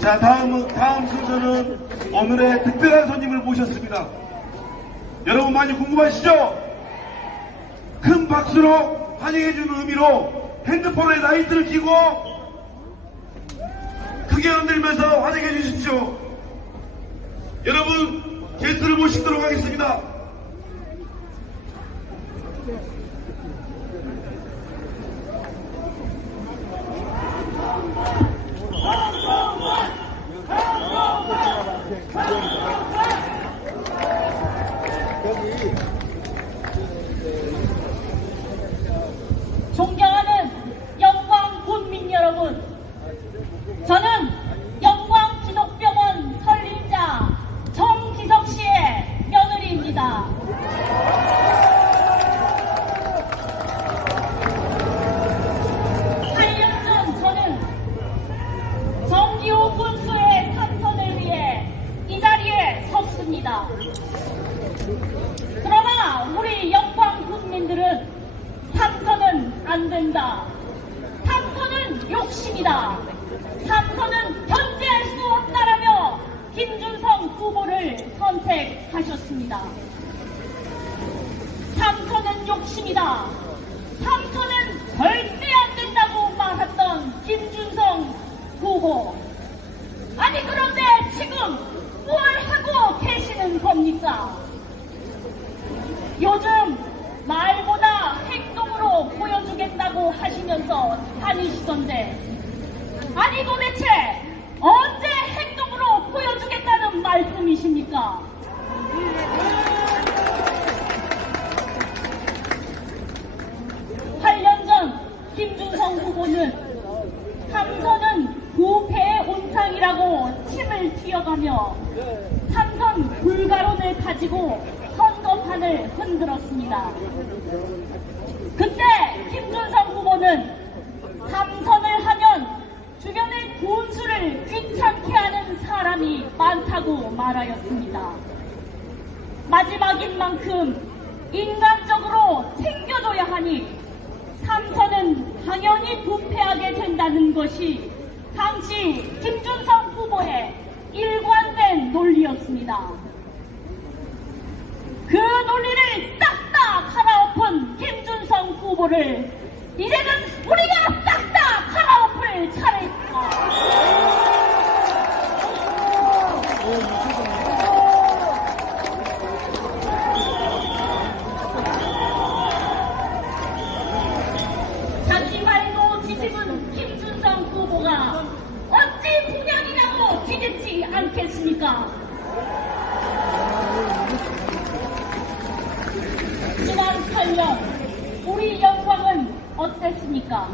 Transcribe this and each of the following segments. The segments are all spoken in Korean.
자, 다음은, 다음 순서는 오늘의 특별한 손님을 모셨습니다. 여러분 많이 궁금하시죠? 큰 박수로 환영해주는 의미로 핸드폰에 라이트를 켜고 크게 흔들면서 환영해 주십시오. 여러분, 게스트를 모시도록 하겠습니다. 존경하는 영광 국민 여러분, 저는 영광 기독병원 설립자 정기석 씨의 며느리입니다. 8년 전 저는 정기호 군수의 삼선을 위해 이 자리에 섰습니다. 그러나 우리 영광 국민들은 삼선은 안 된다. 삼선은 욕심이다. 삼선은 견제할 수 없다라며 김준성 후보를 선택하셨습니다. 삼선은 욕심이다. 삼선은 절대 안 된다고 말했던 김준성 후보. 아니 그런데 지금 뭘 하고 계시는 겁니까? 요즘 행동으로 보여주겠다고 하시면서 다니시던데. 아니 도대체 언제 행동으로 보여주겠다는 말씀이십니까? 팔 년 전 김준성 후보는 삼선은 부패의 온상이라고 침을 튀어가며 삼선 불가론을 가지고 선거판을 흔들었습니다. 그때 김준성 후보는 삼선을 하면 주변의 군수를 귀찮게 하는 사람이 많다고 말하였습니다. 마지막인 만큼 인간적으로 챙겨줘야 하니 삼선은 당연히 부패하게 된다는 것이 당시 김준성 후보의 일관된 논리였습니다. 그 논리를 싹 다 갈아엎은 김준성 후보를 이제는 우리가 싹 다 갈아엎을 차례입니다. 자기 말도 뒤집은 김준성 후보가 어찌 분양이냐고 뒤집지 않겠습니까? 지난 8년 우리 영광은 어땠습니까?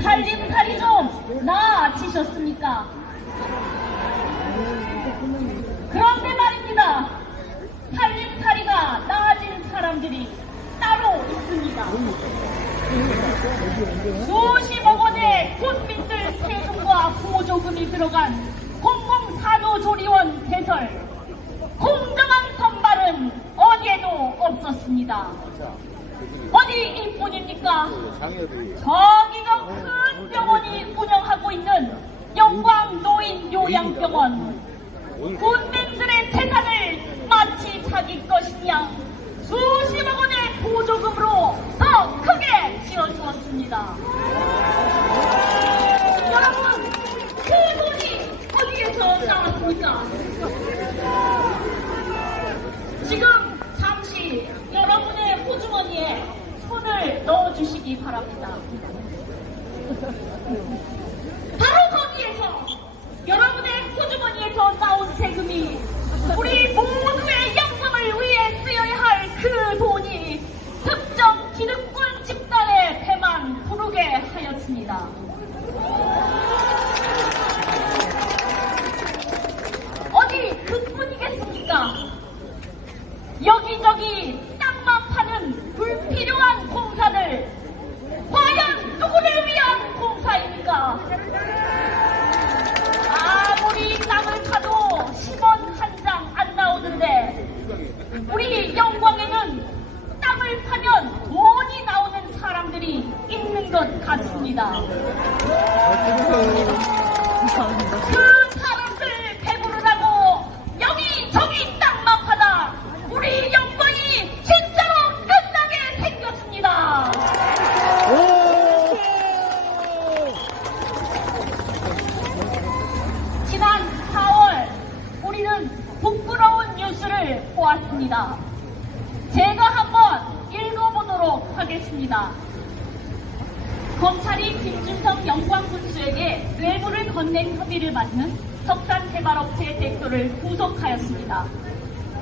살림살이 좀 나아지셨습니까? 그런데 말입니다. 살림살이가 나아진 사람들이 따로 있습니다. 수십억 원의 국민들 세금과 보조금이 들어간 공공산후조리원 개설, 공정한 선발은 어디에도 없었습니다. 어디 이뿐입니까? 저기가 큰 병원이 운영하고 있는 영광 노인 요양병원. 국민들의 재산을 마치 자기 것이냐 수십억 원의 보조금으로 더 크게 지어주었습니다. 여러분, 그 돈이 어디에서 나왔습니까? 지금 잠시 여러분의 호주머니에 손을 넣어 주시기 바랍니다. 바로 거기에서 여러분의 호주머니에서 나온 세금이 우리 모두의 영광을 위해 쓰여야 할 그 돈이 특정 기득권 집단의 배만 부르게 하였습니다. 부끄러운 뉴스를 보았습니다. 제가 한번 읽어보도록 하겠습니다. 검찰이 김준성 영광군수에게 뇌물을 건넨 혐의를 받는 석산개발업체 대표를 구속하였습니다.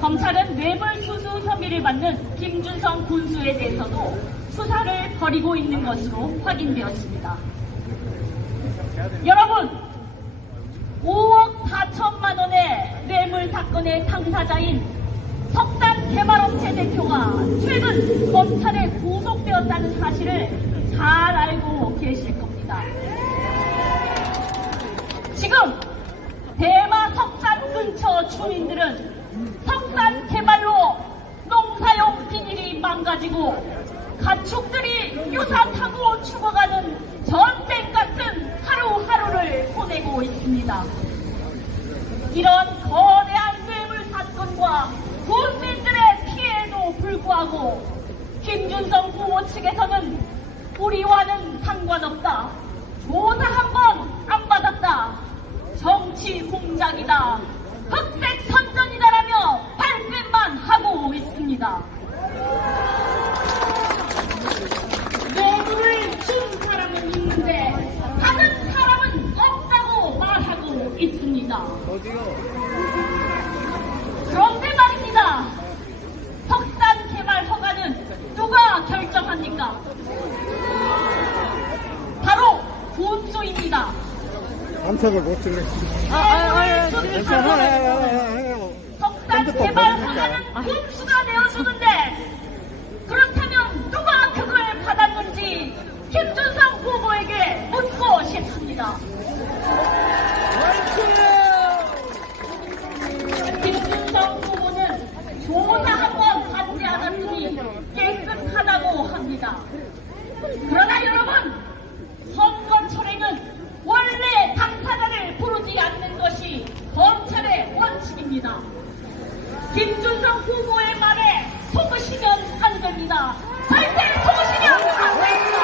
검찰은 뇌물 수수 혐의를 받는 김준성 군수에 대해서도 수사를 벌이고 있는 것으로 확인되었습니다. 여러분, 5억 4 천만 원의 뇌물 사건의 당사자인 석산 개발업체 대표가 최근 검찰에 구속되었다는 사실을 잘 알고 계실 겁니다. 지금 대마 석산 근처 주민들은 석산 개발로 농사용 비닐이 망가지고 가축들이 유사 타고 죽어가는 전쟁 같은 하루하루를 보내고 있습니다. 이런 거대한 뇌물 사건과 국민들의 피해에도 불구하고 김준성 후보 측에서는 우리와는 상관없다. 조사 한번 안 받았다. 정치 공작이다. 흑색 선전이다라며 발뺌만 하고 있습니다. 뇌물을 준 사람은 있는데 받은 사람은 없다고 말하고 있습니다. 그런데 말입니다. 석산 개발 허가는 누가 결정합니까? 바로 군수입니다. 감석을 못 들래. 뇌물을 준 사람은 괜찮아요. 석산 개발 허가는 군수가 내어주는데 그렇다면 누가 그걸 받았는지 김준성 후보에게 묻고 싶습니다. 김준성 후보는 조사 한번 받지 않았으니 깨끗하다고 합니다. 그러나 여러분, 선거철에는 원래 당사자를 부르지 않는 것이 검찰의 원칙입니다. 김준성 후보의 말에 속으시면 안 됩니다. 절대 속으시면 안 됩니다.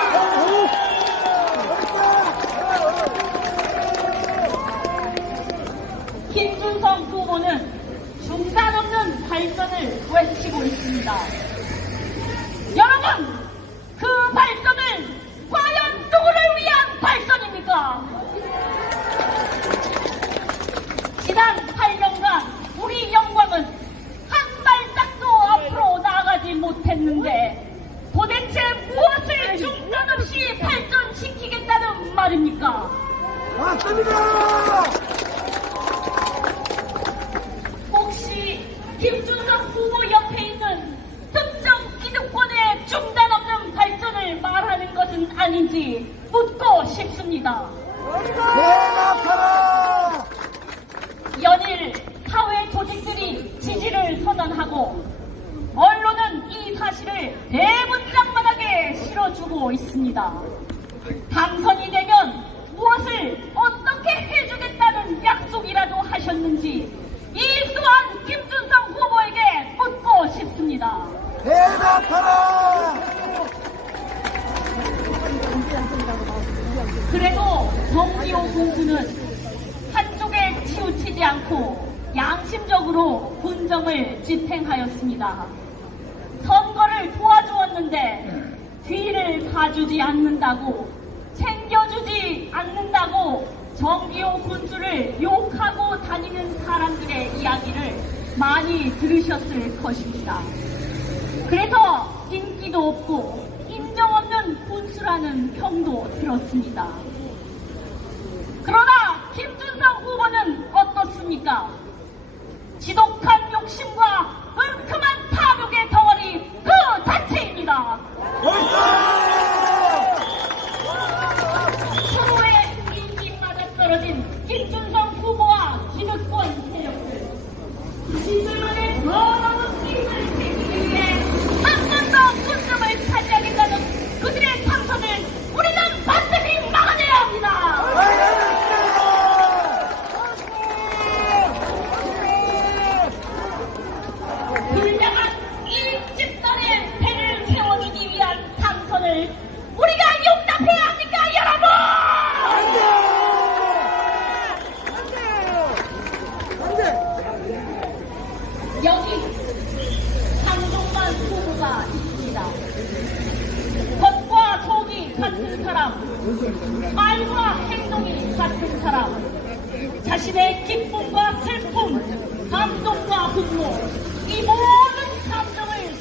김준성 후보는 중단 없는 발전을 외치고 있습니다. 여러분, 그 발전은 과연 누구를 위한 발전입니까? 지난 8년간 우리 영광은 한 발짝도 앞으로 나아가지 못했는데 도대체 무엇을 중단 없이 발전시키겠다는 말입니까? 맞습니다! 혹시 김준성 후보 옆에 있는 특정 기득권의 중단 없는 발전을 말하는 것은 아닌지 묻고 싶습니다. 대답하라! 연일 사회 조직들이 지지를 선언하고 언론은 이 사실을 대문짝만하게 실어주고 있습니다. 당선이 되면 무엇을 어떻게 해주겠다는 약속이라도 하셨는지 이 또한 김준성 후보에게 묻고 싶습니다. 대답하라! 그래도 정기호 군수는 한쪽에 치우치지 않고 양심적으로 군정을 집행하였습니다. 선거를 도와주었는데 뒤를 봐주지 않는다고 챙겨주지 않는다고 정기호 군수를 욕하고 다니는 사람들의 이야기를 많이 들으셨을 것입니다. 그래서 인기도 없고 인정 없는 군수라는 평도 들었습니다. 그러나 김준성 후보는 어떻습니까? 지독한 욕심과 은큼한 탐욕의 덩어리 그 자체입니다. 서로의 인기마다 떨어진 김준성 후보와 기득권 세력들 진들만의 더러운 힘을 내기 위해 한 번 더 군점을 차지하겠다는 그들의 상선을 우리는 반드시 막아내야 합니다. 불량한 이 집단의 배를 채워주기 위한 상선을 우리가 용납해야 합니까, 여러분? 사람, 자신의 기쁨과 슬픔, 감동과 분노, 이 모든 감정을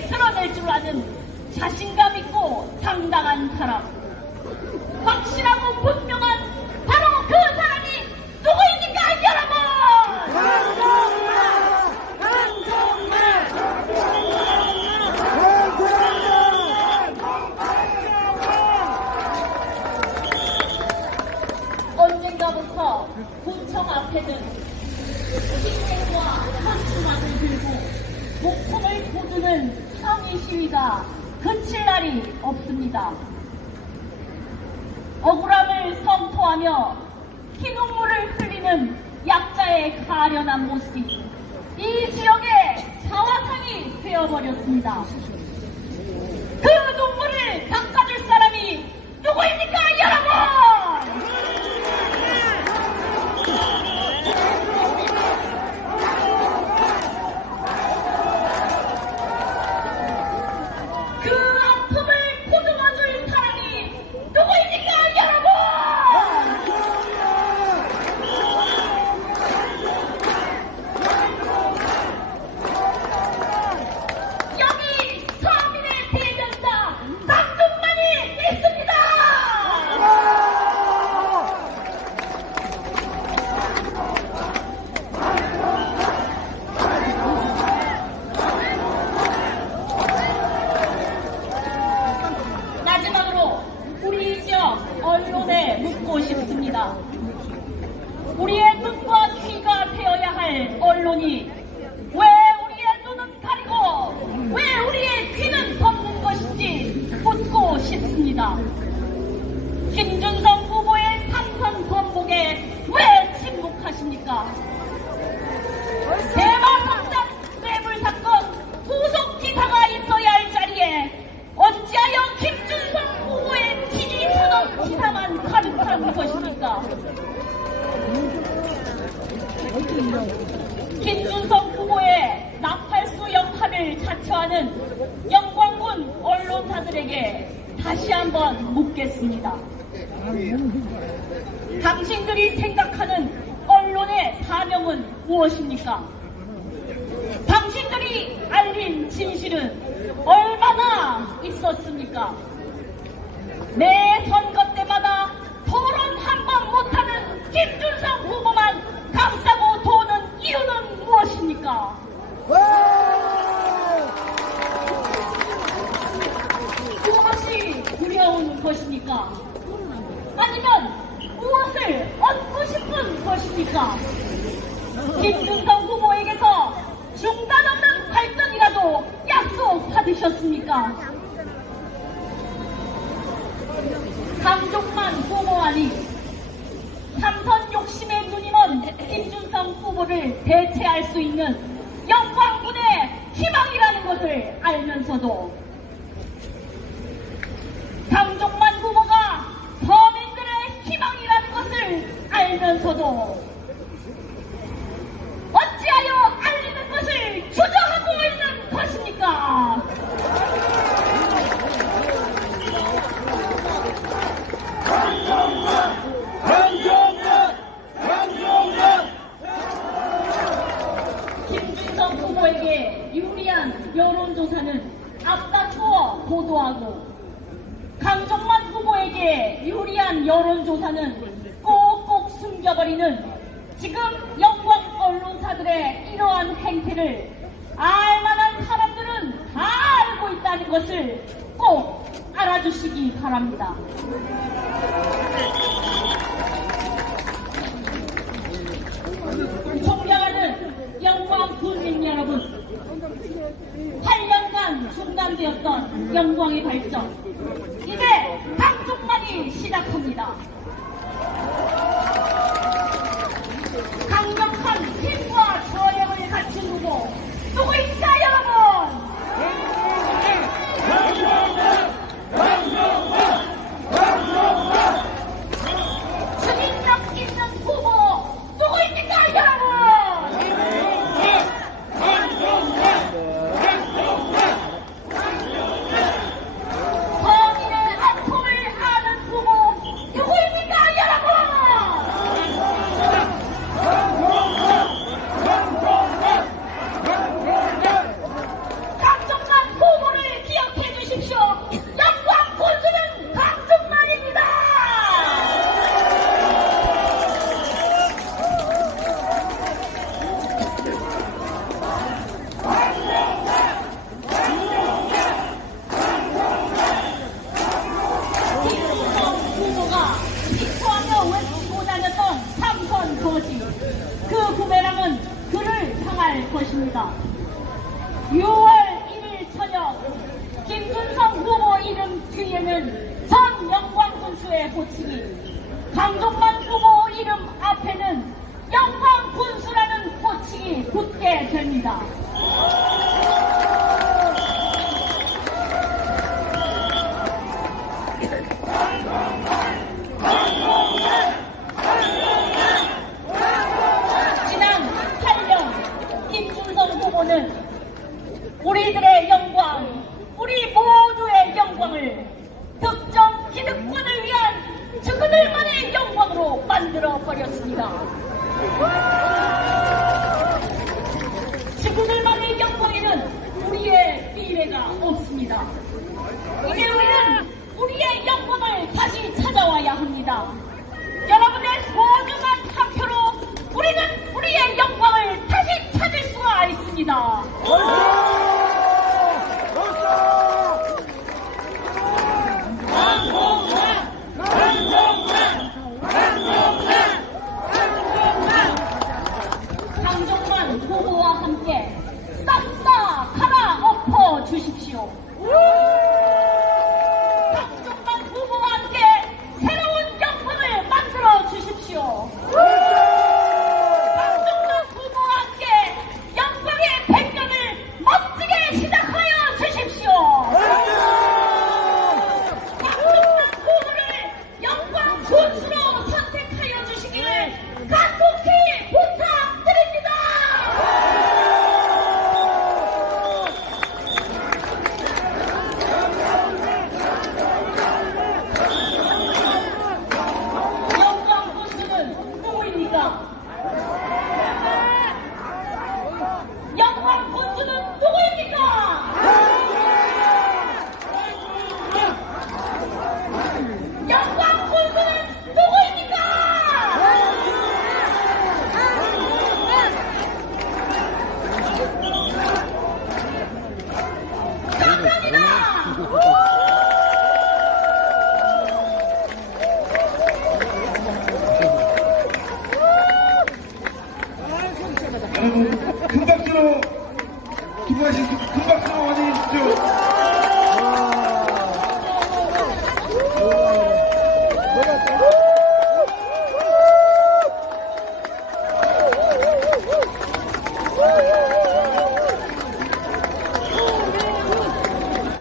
솔직하게 드러낼 줄 아는 자신감 있고 당당한 사람, 확실하고 분명한 바로 그 사람이 누구입니까, 여러분! 언젠가부터 군청 앞에는 희생과 헌수막을 들고 목숨을 보드는 시위가 그칠 날이 없습니다. 억울함을 성토하며 피눈물을 흘리는 약자의 가련한 모습이 이 지역의 자화상이 되어버렸습니다. 그 눈물을 닦아줄 사람이 누구입니까, 여러분! 그 아픔을 보듬어줄 사람이 누구입니까, 여러분! 여기 서민의 대변자 박준만이 있습니다! 마지막으로 우리 지역 언론에 묻고 싶습니다. 우리의 눈과 귀가 되어야 할 언론이 왜 우리의 눈은 가리고 왜 우리의 귀는 덮는 것인지 묻고 싶습니다. 당신들이 생각하는 언론의 사명은 무엇입니까? 당신들이 알린 진실은 얼마나 있었습니까? 매 선거 때마다 토론 한 번 못하는 김준성 후보만 감싸고 도는 이유는 무엇입니까? 무엇이 두려운 것입니까? 아니면 무엇을 얻고 싶은 것입니까? 김준성 후보에게서 중단 없는 발전이라도 약속 받으셨습니까? 강종만 후보아니 삼선 욕심에 눈이 먼 김준성 후보를 대체할 수 있는 영광군의 희망이라는 것을 알면서도 강종만 후보가 서민들의 희망이라는 것을 알면서도 어찌하여 알리는 것을 주저하고 있는 것입니까? 김준성 후보에게 유리한 여론조사는 앞다투어 보도하고 강정만 후보에게 유리한 여론조사는 꼭꼭 숨겨버리는 지금 영광 언론사들의 이러한 행태를 알만한 사람들은 다 알고 있다는 것을 꼭 알아주시기 바랍니다. 존경하는 영광 국민 여러분, 8년간 중단되었던 영광의 발전, 이제 강종만이 시작합니다. 것입니다. 6월 1일 저녁 김준성 후보 이름 뒤에는 장영광 군수의 호칭이 강종만 후보 이름 앞에는 영광 군수라는 호칭이 붙게 됩니다.